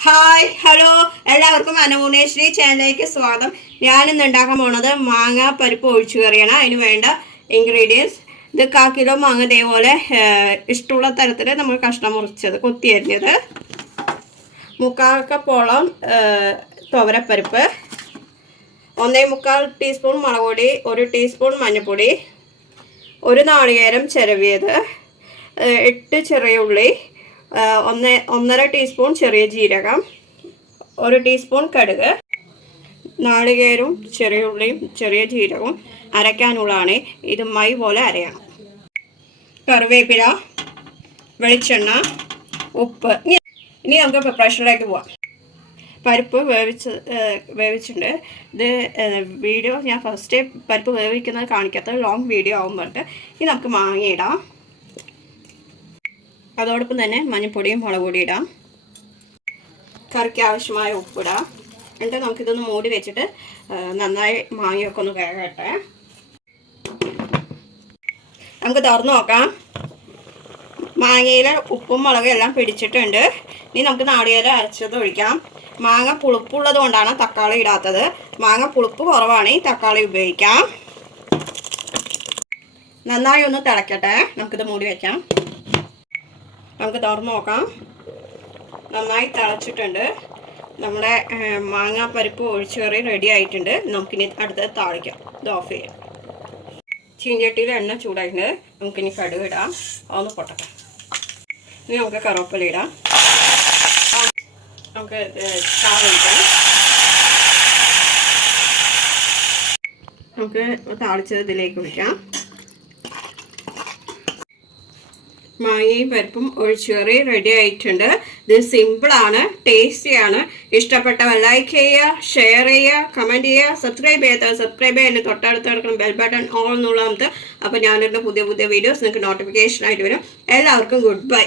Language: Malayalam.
ഹായ് ഹലോ എല്ലാവർക്കും അനമൂനേശ്വരി ചാനലിലേക്ക് സ്വാഗതം. ഞാനിന്ന് ഉണ്ടാക്കാൻ പോണത് മാങ്ങ പരിപ്പ് ഒഴിച്ചു കറിയാണ്. അതിന് വേണ്ട ഇൻഗ്രീഡിയൻസ് ഇത് 1/4 കിലോ മാങ്ങ ഇതേപോലെ ഇഷ്ടമുള്ള തരത്തിൽ നമ്മൾ കഷ്ണം മുറിച്ചത് കൊത്തി അരിഞ്ഞത്, 3/4 കപ്പോളം തുവരപ്പരിപ്പ്, 1/4 ടീസ്പൂൺ മുളക് പൊടി, 1 ടീസ്പൂൺ മഞ്ഞൾപ്പൊടി, 1 നാളികേരം ചിരവിയത്, 8 ചെറിയ ഉള്ളി, 1.5 ടീസ്പൂൺ ചെറിയ ജീരകം, 1 ടീസ്പൂൺ കടുക്, നാളികേരവും ചെറിയ ഉള്ളിയും ചെറിയ ജീരകവും അരയ്ക്കാനുള്ളതാണ്. ഇത് മൈ പോലെ അരയണം. കറിവേപ്പില, വെളിച്ചെണ്ണ, ഉപ്പ്. ഇനി നമുക്ക് പ്രിപ്പറേഷനിലേക്ക് പോവാം. പരിപ്പ് വേവിച്ചിട്ടുണ്ട്. ഇത് വീഡിയോ ഞാൻ ഫസ്റ്റ് പരിപ്പ് വേവിക്കുന്നത് കാണിക്കാത്ത ലോങ് വീഡിയോ ആവും പറഞ്ഞിട്ട്. ഇനി നമുക്ക് മാങ്ങയിടാം. അതോടൊപ്പം തന്നെ മഞ്ഞൾപ്പൊടിയും മുളക് പൊടി ഇടാം. കറിക്ക് ആവശ്യമായ ഉപ്പിടാം. എന്നിട്ട് നമുക്കിതൊന്ന് മൂടി വെച്ചിട്ട് നന്നായി മാങ്ങയൊക്കെ ഒന്ന് വേകട്ടെ. നമുക്ക് തുറന്ന് നോക്കാം. മാങ്ങയിൽ ഉപ്പും മുളകും എല്ലാം പിടിച്ചിട്ടുണ്ട്. ഇനി നമുക്ക് നാളികേരം അരച്ചത് ഒഴിക്കാം. മാങ്ങ പുളിപ്പുള്ളത് കൊണ്ടാണ് തക്കാളി ഇടാത്തത്. മാങ്ങ പുളിപ്പ് കുറവാണെങ്കിൽ തക്കാളി ഉപയോഗിക്കാം. നന്നായി ഒന്ന് തിളക്കട്ടെ. നമുക്കിത് മൂടി വയ്ക്കാം. നമുക്ക് തുറന്ന് നോക്കാം. നന്നായി തിളച്ചിട്ടുണ്ട്. നമ്മുടെ മാങ്ങ പരിപ്പ് ഒഴിച്ചു കറി റെഡി ആയിട്ടുണ്ട്. നമുക്കിനി അടുത്തത് താളിക്കാം. ഇത് ഓഫ് ചെയ്യാം. ചീഞ്ചട്ടിയിൽ എണ്ണ ചൂടായിട്ടുണ്ട്. നമുക്കിനി കടുക് ഇടാം. ഒന്ന് പൊട്ടട്ടെ. ഇനി നമുക്ക് കറിവേപ്പില ഇടാം. നമുക്ക് ചാറ് ഒഴിക്കാം. നമുക്ക് താളിച്ചത് ഇതിലേക്ക് ഒഴിക്കാം. മാങ്ങയും പരിപ്പും ഒഴിച്ചുകറി റെഡി ആയിട്ടുണ്ട്. ഇത് സിമ്പിളാണ്, ടേസ്റ്റിയാണ്. ഇഷ്ടപ്പെട്ടവർ ലൈക്ക് ചെയ്യുക, ഷെയർ ചെയ്യുക, കമൻറ്റ് ചെയ്യുക, സബ്സ്ക്രൈബ് ചെയ്യാത്തവർ സബ്സ്ക്രൈബ് ചെയ്യുക. തൊട്ടടുത്ത് കിടക്കണം ബെൽ ബട്ടൺ ഓൾ എന്നുള്ളത്. അപ്പോൾ ഞാനിരുന്ന പുതിയ വീഡിയോസ് നിങ്ങൾക്ക് നോട്ടിഫിക്കേഷൻ ആയിട്ട് വരും. എല്ലാവർക്കും ഗുഡ് ബൈ.